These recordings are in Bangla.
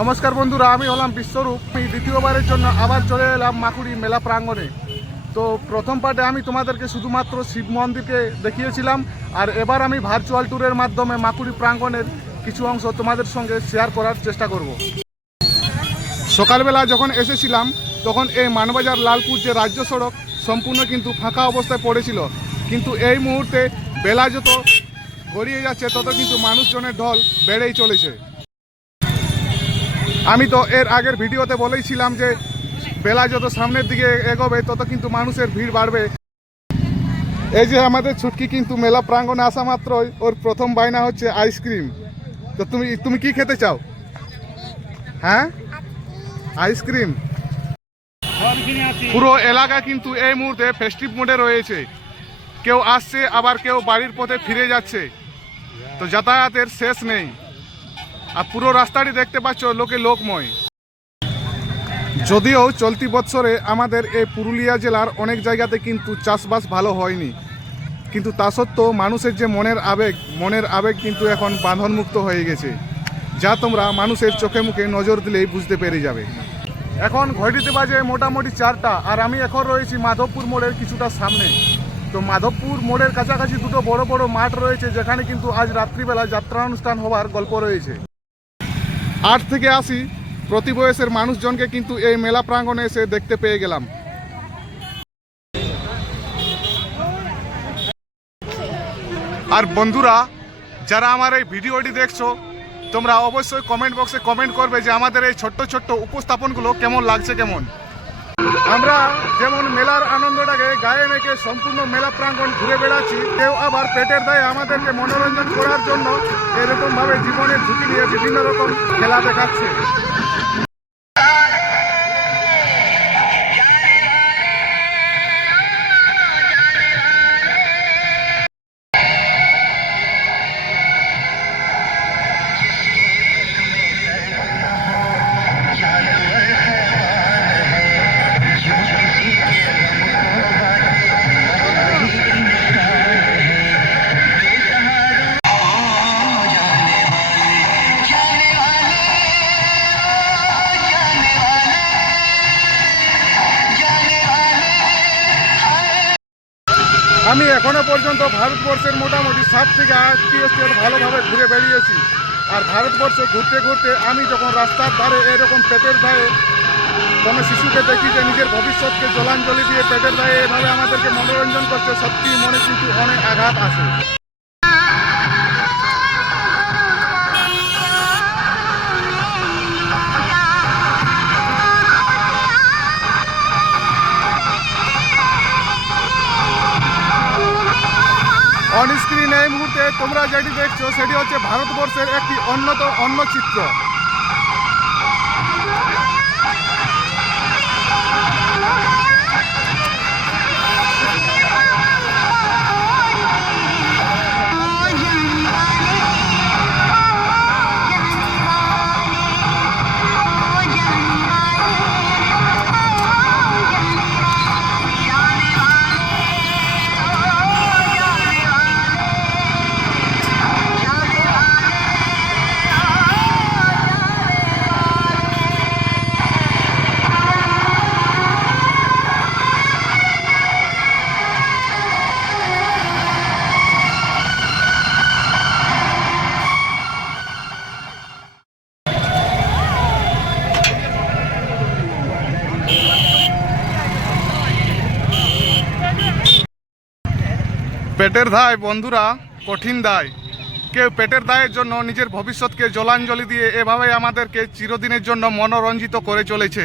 নমস্কার বন্ধুরা, আমি হলাম বিশ্বরূপ। আমি দ্বিতীয়বারের জন্য আবার চলে এলাম মাকুড়ি মেলা প্রাঙ্গণে। তো প্রথম পার্টে আমি তোমাদেরকে শুধুমাত্র শিব মন্দিরকে দেখিয়েছিলাম, আর এবার আমি ভার্চুয়াল ট্যুরের মাধ্যমে মাকুড়ি প্রাঙ্গণের কিছু অংশ তোমাদের সঙ্গে শেয়ার করার চেষ্টা করব। সকালবেলা যখন এসেছিলাম তখন এই মানবাজার লালপুর যে রাজ্য সড়ক সম্পূর্ণ কিন্তু ফাঁকা অবস্থায় পড়েছিল, কিন্তু এই মুহূর্তে বেলা যত গড়িয়ে যাচ্ছে তত কিন্তু মানুষজনের ঢল বেড়েই চলেছে। আমি তো এর আগের ভিডিওতে বলেইছিলাম যে বেলা যত সামনের দিকে এগোবে তত কিন্তু মানুষের ভিড় বাড়বে। এই যে আমাদের ছুটকি কিন্তু মেলা প্রাঙ্গণে আসা মাত্রই ওর প্রথম বায়না হচ্ছে আইসক্রিম। তো তুমি কি খেতে চাও? হ্যাঁ, আইসক্রিম। পুরো এলাকা কিন্তু এই মুহূর্তে ফেস্টিভ মোডে রয়েছে। কেউ আসছে, আবার কেউ বাড়ির পথে ফিরে যাচ্ছে। তো যাতায়াতের শেষ নেই, আর পুরো রাস্তাটি দেখতে পাচ্ছ লোকময়। যদিও চলতি বৎসরে আমাদের এই পুরুলিয়া জেলার অনেক জায়গাতে কিন্তু চাষবাস ভালো হয়নি, কিন্তু তা সত্ত্বেও মানুষের যে মনের আবেগ কিন্তু এখন বাঁধনমুক্ত হয়ে গেছে, যা তোমরা মানুষের চোখে মুখে নজর দিলেই বুঝতে পেরে যাবে। এখন ঘড়িতে বাজে মোটামুটি 4টা, আর আমি এখন রয়েছি মাধবপুর মোড়ের কিছুটা সামনে। তো মাধবপুর মোড়ের কাছাকাছি দুটো বড় বড় মাঠ রয়েছে, যেখানে কিন্তু আজ রাত্রিবেলা যাত্রানুষ্ঠান হওয়ার গল্প রয়েছে। 8 থেকে 80 প্রতি বয়সের মানুষজনকে কিন্তু এই মেলা প্রাঙ্গণে এসে দেখতে পেয়ে গেলাম। আর বন্ধুরা, যারা আমার এই ভিডিওটি দেখছো, তোমরা অবশ্যই কমেন্ট বক্সে কমেন্ট করবে যে আমাদের এই ছোট্ট ছোট্ট উপস্থাপনগুলো কেমন লাগছে। আমরা যেমন মেলার আনন্দটাকে গায়ে মেখে সম্পূর্ণ মেলা প্রাঙ্গণ ঘুরে বেড়াচ্ছি, কেউ আবার পেটের দায়ে আমাদেরকে মনোরঞ্জন করার জন্য এরকমভাবে জীবনের ঝুঁকি নিয়ে বিভিন্ন রকম খেলা দেখাচ্ছে। আমি এখনো পর্যন্ত ভারতবর্ষের মোটামুটি 7 থেকে 8টি স্টেট ভালোভাবে ঘুরে বেরিয়েছি। আর ভারতবর্ষ ঘুরতে ঘুরতে আমি যখন রাস্তার ধারে এরকম পেটের দায়ে কোনো শিশুকে দেখি যে নিজের ভবিষ্যৎকে জলাঞ্জলি দিয়ে পেটের দায়ে এভাবে আমাদেরকে মনোরঞ্জন করছে, সত্যি মনে কিন্তু অনেক আঘাত আসে। অন স্ক্রিন এই মুহূর্তে তোমরা যেটি দেখছো সেটি হচ্ছে ভারতবর্ষের একটি অন্য চিত্র। পেটের দায় বন্ধুরা কঠিন দায়। কেউ পেটের দায়ের জন্য নিজের ভবিষ্যৎকে জলাঞ্জলি দিয়ে এভাবে আমাদেরকে চিরদিনের জন্য মনোরঞ্জিত করে চলেছে।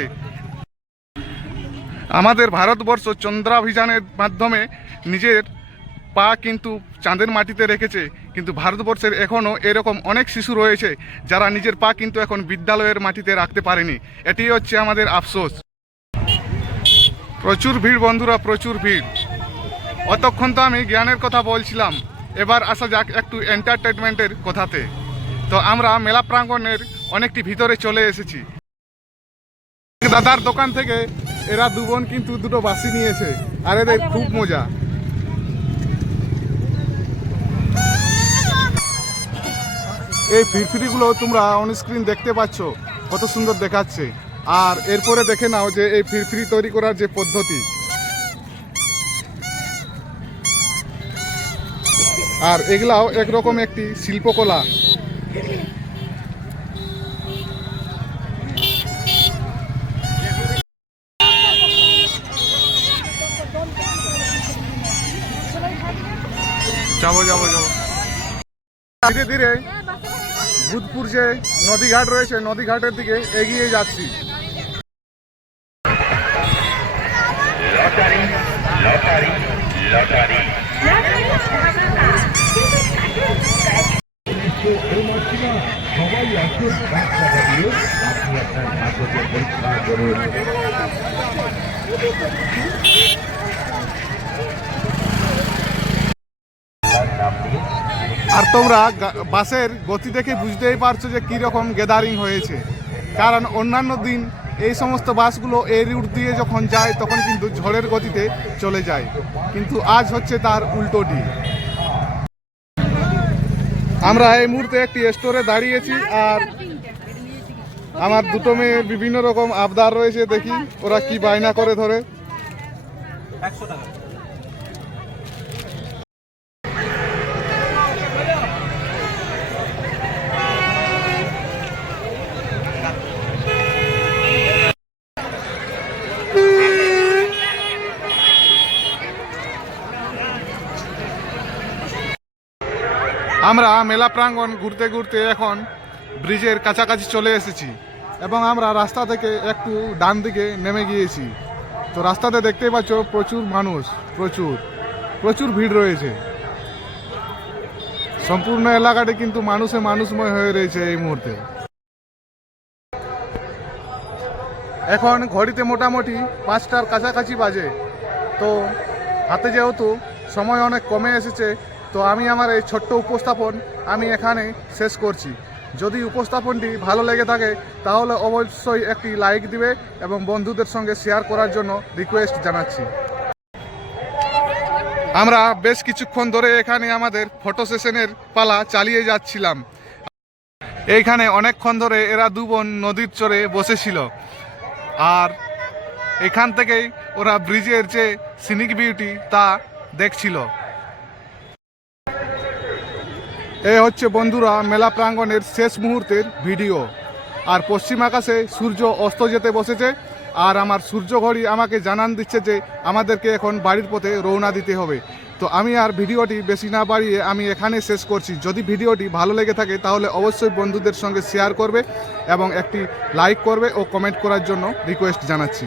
আমাদের ভারতবর্ষ চন্দ্রাভিযানের মাধ্যমে নিজের পা কিন্তু চাঁদের মাটিতে রেখেছে, কিন্তু ভারতবর্ষের এখনও এরকম অনেক শিশু রয়েছে যারা নিজের পা কিন্তু এখন বিদ্যালয়ের মাটিতে রাখতে পারেনি। এটি হচ্ছে আমাদের আফসোস। প্রচুর ভিড় বন্ধুরা, প্রচুর ভিড়। অতক্ষণ তো আমি জ্ঞানের কথা বলছিলাম, এবার আসা যাক একটু এন্টারটেনমেন্টের কথাতে। তো আমরা মেলা প্রাঙ্গণের অনেকটি ভিতরে চলে এসেছি। দাদার দোকান থেকে এরা দুবোন কিন্তু দুটো বাসি নিয়েছে, আর এদের খুব মজা। এই ফিরফিরিগুলো তোমরা অন স্ক্রিন দেখতে পাচ্ছ। কত সুন্দর দেখাচ্ছে। আর এরপরে দেখে নাও যে এই ফিরফিরি তৈরি করার যে পদ্ধতি, আর এগুলাও একরকম একটি শিল্পকলা। যাবো যাবো যাবো ধীরে ধীরে ভূতপুর যে নদীঘাট রয়েছে, নদীঘাটের দিকে এগিয়ে যাচ্ছি। সবাই আসুন টাকা দিয়ে আপনি আপনার ভাগ্যকে পরীক্ষা করুন। আর তোমরা বাসের গতি দেখে বুঝতেই পারছো যে কীরকম গ্যাদারিং হয়েছে, কারণ অন্যান্য দিন এই সমস্ত বাসগুলো এই রুট দিয়ে যখন যায় তখন কিন্তু ঝড়ের গতিতে চলে যায়, কিন্তু আজ হচ্ছে তার উল্টোটি। আমরা এই মুহূর্তে একটি স্টোরে দাঁড়িয়েছি, আর আমার দুটো মেয়ের বিভিন্ন রকম আবদার রয়েছে, দেখি ওরা কি বায়না করে ধরে। আমরা মেলা প্রাঙ্গণ ঘুরতে ঘুরতে এখন ব্রিজের কাছাকাছি চলে এসেছি, এবং আমরা রাস্তা থেকে একটু ডান দিকে নেমে গিয়েছি। তো রাস্তাতে দেখতেই পাচ্ছ প্রচুর মানুষ, প্রচুর প্রচুর ভিড় রয়েছে। সম্পূর্ণ এলাকাটি কিন্তু মানুষে মানুষময় হয়ে রয়েছে এই মুহূর্তে। এখন ঘড়িতে মোটামুটি 5টার কাছাকাছি বাজে। তো হাতে যেহেতু সময় অনেক কমে এসেছে, তো আমি আমার এই ছোট্ট উপস্থাপন আমি এখানে শেষ করছি। যদি উপস্থাপনটি ভালো লেগে থাকে তাহলে অবশ্যই একটি লাইক দিবে এবং বন্ধুদের সঙ্গে শেয়ার করার জন্য রিকোয়েস্ট জানাচ্ছি। আমরা বেশ কিছুক্ষণ ধরে এখানে আমাদের ফটো সেশনের পালা চালিয়ে যাচ্ছিলাম। এইখানে অনেকক্ষণ ধরে এরা দু বোন নদীর চরে বসেছিল, আর এখান থেকেই ওরা ব্রিজের যে সিনিক বিউটি তা দেখছিল। এই হচ্ছে বন্ধুরা মেলা প্রাঙ্গণের শেষ মুহূর্তের ভিডিও। আর পশ্চিম আকাশে সূর্য অস্ত যেতে বসেছে, আর আমার সূর্য ঘড়ি আমাকে জানান দিচ্ছে যে আমাদেরকে এখন বাড়ির পথে রওনা দিতে হবে। তো আমি আর ভিডিওটি বেশি না বাড়িয়ে আমি এখানে শেষ করছি। যদি ভিডিওটি ভালো লেগে থাকে তাহলে অবশ্যই বন্ধুদের সঙ্গে শেয়ার করবে এবং একটি লাইক করবে ও কমেন্ট করার জন্য রিকোয়েস্ট জানাচ্ছি।